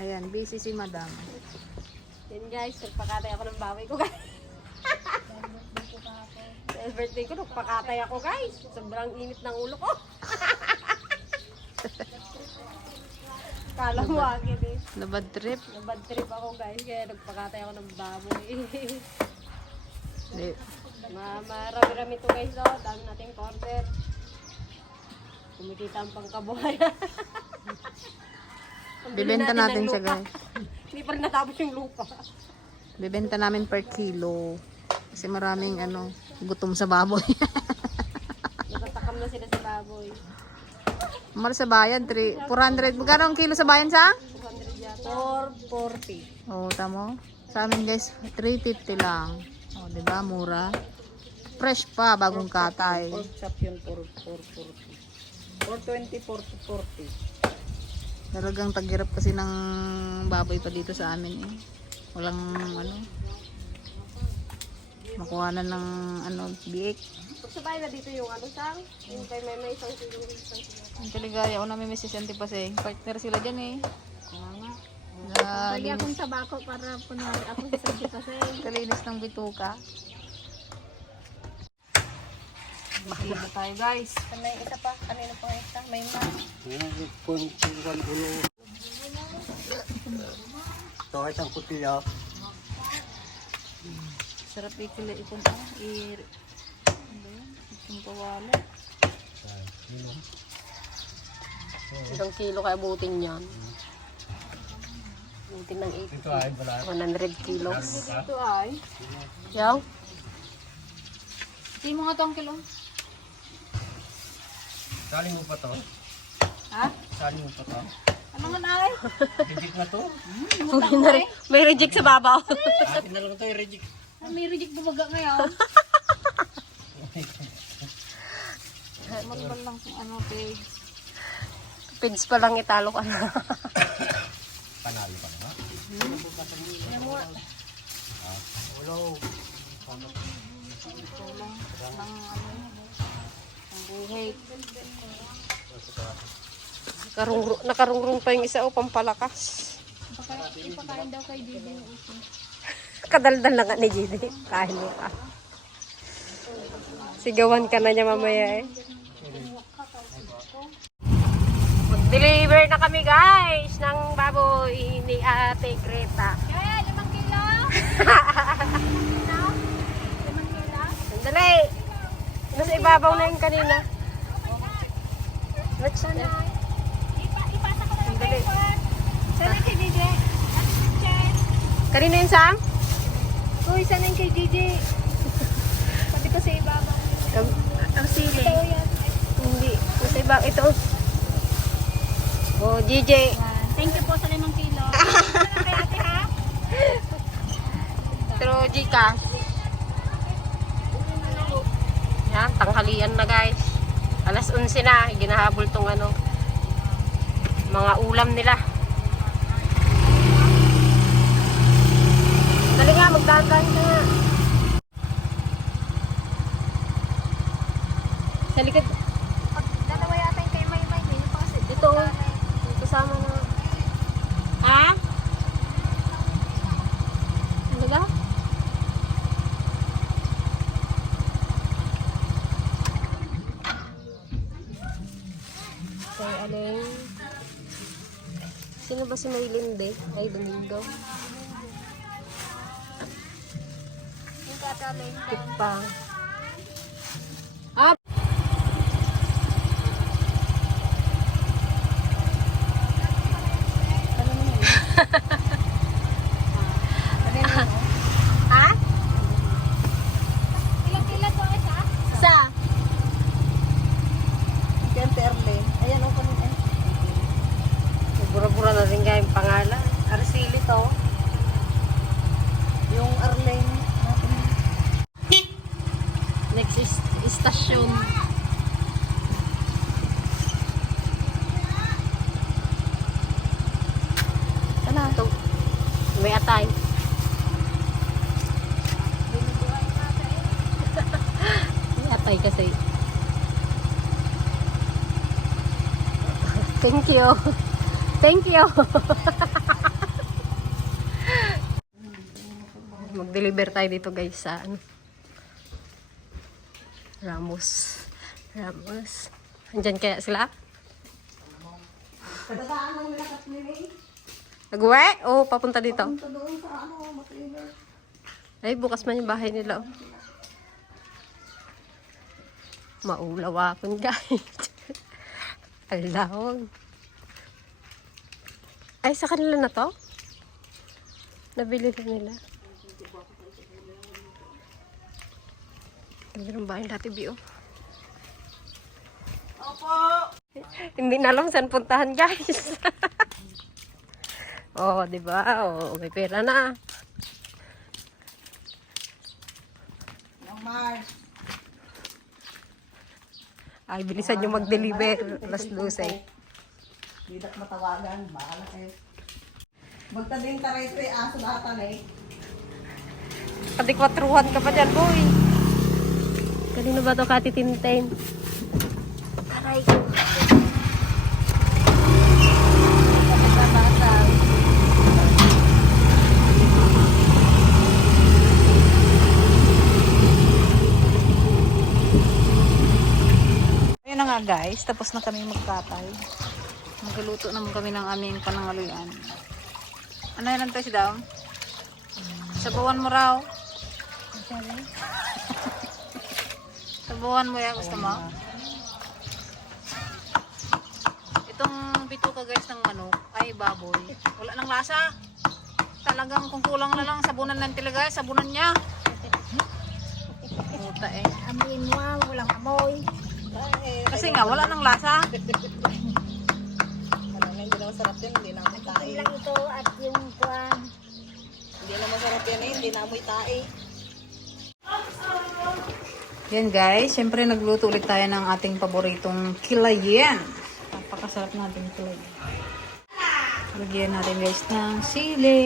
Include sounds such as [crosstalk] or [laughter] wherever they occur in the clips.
Ayan, busy si madam. Yan guys, nagpakatay ako ng baboy ko guys. [laughs] Sa birthday ko, nagpakatay ako guys. Sobrang init ng ulo ko. [laughs] Kala mo agad eh. Nabad trip. Nabad trip ako guys, kaya nagpakatay ako ng baboy. Di. Ma marami-rami to guys oh. Dami nating order. Kumikita ang pangkabuhayan. [laughs] Bibenta natin ng siya guys. [laughs] Hindi pa rin natapos yung lupa. Bibenta namin per kilo. Kasi maraming ano, gutom sa baboy. [laughs] Natatakam na sila sa baboy. Mahal sa bayan, 3, 400. Magkano ang kilo sa bayan sa? 200 yata. 440. Oo, oh, tamo. Sa amin guys, 350 lang. Oh, di ba Mura. Fresh pa, bagong katay. Pork chop yun, 440. 420, 440. Talagang tagirap kasi ng baboy pa dito sa amin eh. Walang ano, makuha na ng ano, biik. Pag sabay na dito yung ano sang, yung kay may may isang kilo isang kilo. Ang kaligaya, una may Mrs. Antipase. Partner sila dyan eh. Na, Lagi akong tabako para punari ako sa kasi. kalinis ng bituka. Bakit na tayo guys? May isa pa, kanino pang isa? May ma. Ito ay isang kutilya. Sarap ikili ikon ah. Ano ba yun? Itong pawala. Isang kilo kaya butin yan. Butin ng Ito ay wala. 8, 100 kilos. Ito ay. Yang? Hindi mo nga to ang kilo. Saling mo pa to. Ha? Saling mo pa to. Ano nga na ay? Reject na to. May reject sa babaw. Atin na lang to i-reject. Ah, May reject bumaga ngayon. [laughs] Malbal lang kung ano page. Pids pa lang italo ka na. Panalo pa na. Ito lang. Ng ano. Ang buhay. Nakarungrung, nakarungrung pa yung isa o pampalakas. Ipakain daw kay Didi yung uso. Kadaldal na nga ni Gidi. Kain mo ka. Sigawan ka na niya mamaya eh. Mag-deliver na kami guys ng baboy ni Ate Greta. Kaya, limang kilo. Sandali! Nasa ibabaw na yung kanina. Let's na. Sandali. Sana kay Didi. Kanina yun, Sam? Uy, sana yung kay Didi. Sabi ko sa ibabaw. Ang, ang sili. Ito yan. Hindi. Nasa ibabaw. Ito. Oh, GJ. Thank you po sa limang kilo. [laughs] Sana kay ate ha? Pero Gcash. Yan, tanghalian na guys. Alas 11 na, ginahabol tong ano, mga ulam nila. Dali nga, magdagan ka nga. Sa likod, Dalawa yata yung kay Maymay. Hindi pa kasi. ito, may kasama na. Ha? Ano ba? Kay Aling. Sino ba si Maylinde? Ay, Domingo. Yung kataling. Tipang. Ah! Ha? Ilang kilo to isa? Sa? Yan, Perlin. Ayan, o kanina. Bura-bura na rin kaya yung pangalan. Araceli to. Yung Arlene. natin. tatay kasi. Thank you. Thank you. Mag-deliver tayo dito guys sa ano. Ramos. Ramos. Andyan kaya sila? Nag-uwi? Oo, papunta dito. Ay, bukas man yung bahay nila. Oh. Maulaw ako guys. [laughs] Alawag. Ay, sa kanila na to? Nabili na nila. Ganda ng bahay dati, Bio. Opo! Hindi na alam saan puntahan, guys. [laughs] oh, di ba? Oh, may pera na. Ang Mars. Ay, bilisan nyo mag-deliver. Alas 12. Hindi dak matawagan. Bahala kayo. Magtading taray ito yung aso na eh. Kadikwatruhan ka pa dyan, boy. Kanino ba to Kati Tintin? Aray ko. Na nga guys, tapos na kami magkatay. Magluto naman kami ng aming panangaluyan. Ano yan ang tayo daw? Sabawan mo raw. [laughs] Sabawan mo yan, gusto mo? Itong bituka guys ng manok ay baboy. Wala nang lasa. Talagang kung kulang na lang sabunan ng talaga, sabunan niya. Puta eh. Amoy mo, walang amoy. Kasi nga, wala nang lasa. [laughs] masarap yan. Hindi na amoy tae. lang ito at yung kwan. Hindi na masarap yan eh. Hindi na amoy tae. Yan guys, syempre nagluto ulit tayo ng ating paboritong kilayen. Napakasarap ng ating kilayen. Lagyan natin guys ng sili.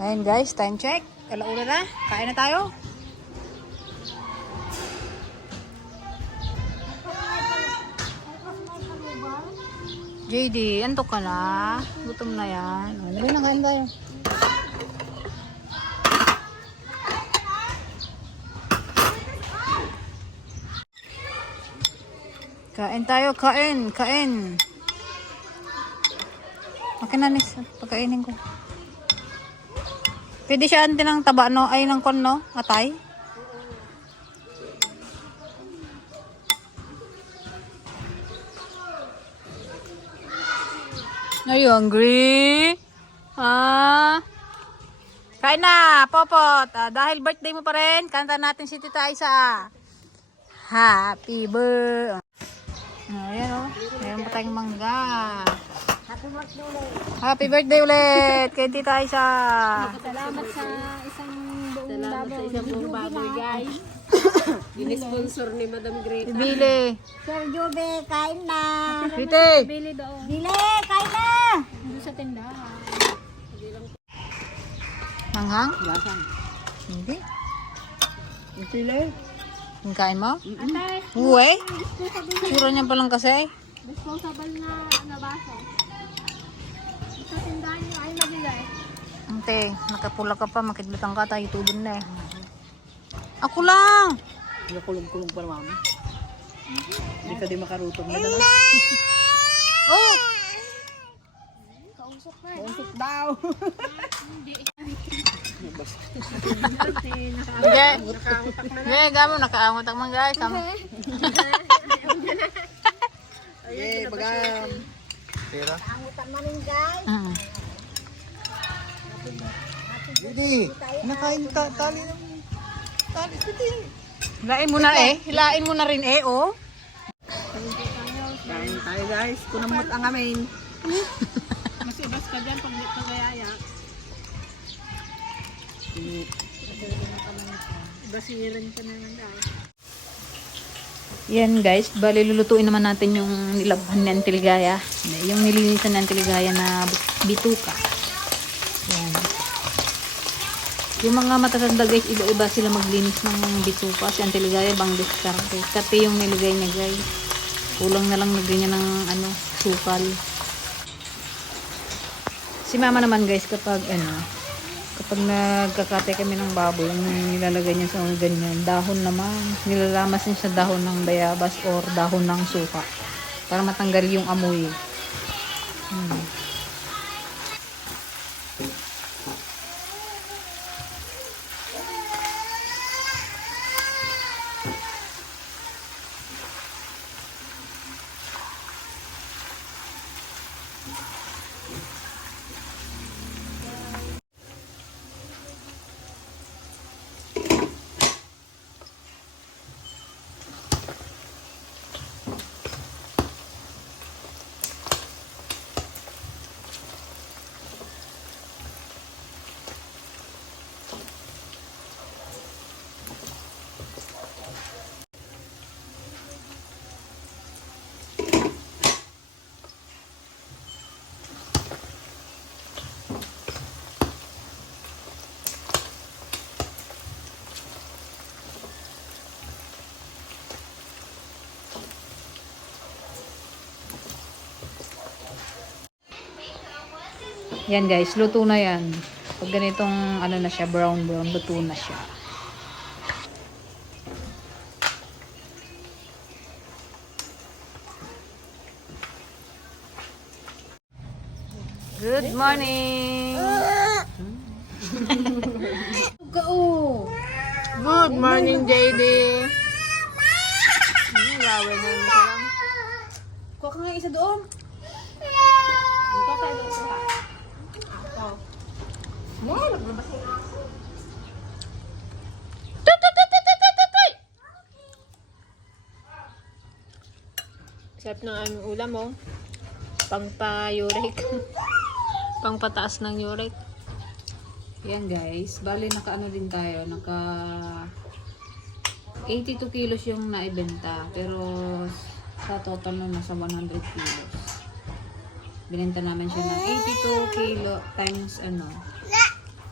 Ayun guys, time check. Alauna na. Kain na tayo. JD, antok ka na? Gutom na yan. Dali na, kain tayo. Kain tayo, kain, kain. Na, Nis. Pagkainin ko. Pwede siya ante ng taba, no? Ay, ng kon, no? Atay? Are you hungry? Ah? Kain na, Popot. Ah, dahil birthday mo pa rin, kanta natin si Tita Isa. Happy birthday. Oh, ayan oh. Meron pa tayong mangga. Happy birthday ulit. Happy birthday ulit kay Tita Isa. Salamat sa isang buong Salamat sa isang buong baboy, guys. [coughs] Dinisponsor ni Madam Greta. Bili. Sir Jube, kain na. Tite. Bili, kain na. Doon sa tindahan. Manghang? Lasang. Hindi. Eh. Yung kain mo? Atay, Uwe? Puro niya pa lang kasi. disposable na na baso. Ante, nakapula ka pa, makidlutang ka tayo tubin na eh. Ako lang! Nakulong-kulong pa naman. Hindi ka di makarutong na dala. [laughs] Oh! Kausap na. Kausap daw. Hindi. Hindi, gamo, nakaangot ang mga guys. Tama. Yay, bagam. Angutan man rin guys. Hindi. Nakain ta tali ng tali hindi. Hilain mo na eh. Hilain mo na rin eh, oh. Kain tayo guys. Kunamot ang amin. [laughs] Masibas ka dyan pag di ka gayaya. Basirin ko na yun Yan guys, bali lulutuin naman natin yung nilabahan ng tiligaya. Yung nilinisan ng tiligaya na bituka. Yan. Yung mga matatanda guys, iba-iba sila maglinis ng bituka. Si Antiligaya bang diskarte. Kati yung niligay niya guys. Kulang na lang lagyan niya ng ano, sukal. Si mama naman guys kapag ano, kapag nagkakate kami ng baboy, nilalagay niya sa ganyan, dahon naman. Nilalamas niya sa dahon ng bayabas or dahon ng suka para matanggal yung amoy. Hmm. Yan guys, luto na yan. Pag ganitong ano na siya, brown brown, luto na siya. Good morning! [laughs] Good morning, JD. Lawan na lang. Kuha ka nga isa doon. Mukha tayo doon. Wow, naglabas yung aso. Sarap ng aming ulam, oh. Pangpa-uric. [laughs] Pangpataas ng uric. Yan guys, bali naka ano din tayo, naka 82 kilos yung naibenta, pero sa total nun nasa 100 kilos. Binenta namin siya ng 82 kilo times ano,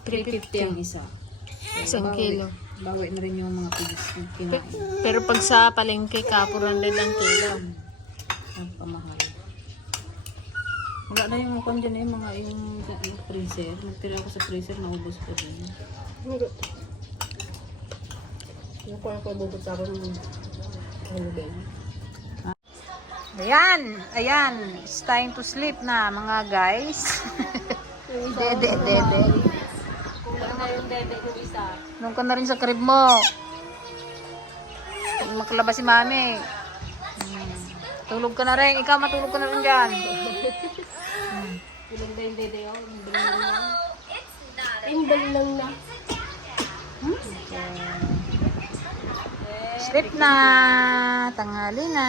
350 ang isa. Isang bawi- kilo. Bawi na rin yung mga kinain. Pero pag sa palengke, kapuran din ang kilo. Ang pamahal. Wala na yung kwan dyan eh, mga yung, yung freezer. Nagtira ako sa freezer, naubos ko din. Yung ko ako bubot sa akin. Ano ba yun? Ayan, ayan. It's time to sleep na mga guys. [laughs] dede, dede. Dede ko isa. Nung ka na rin sa crib mo. Makalabas si mami. Hmm. Tulog ka na rin. Ikaw matulog ka na rin dyan. Kulang na yung dede ko. Imbal lang na. Sleep na. Tanghali na.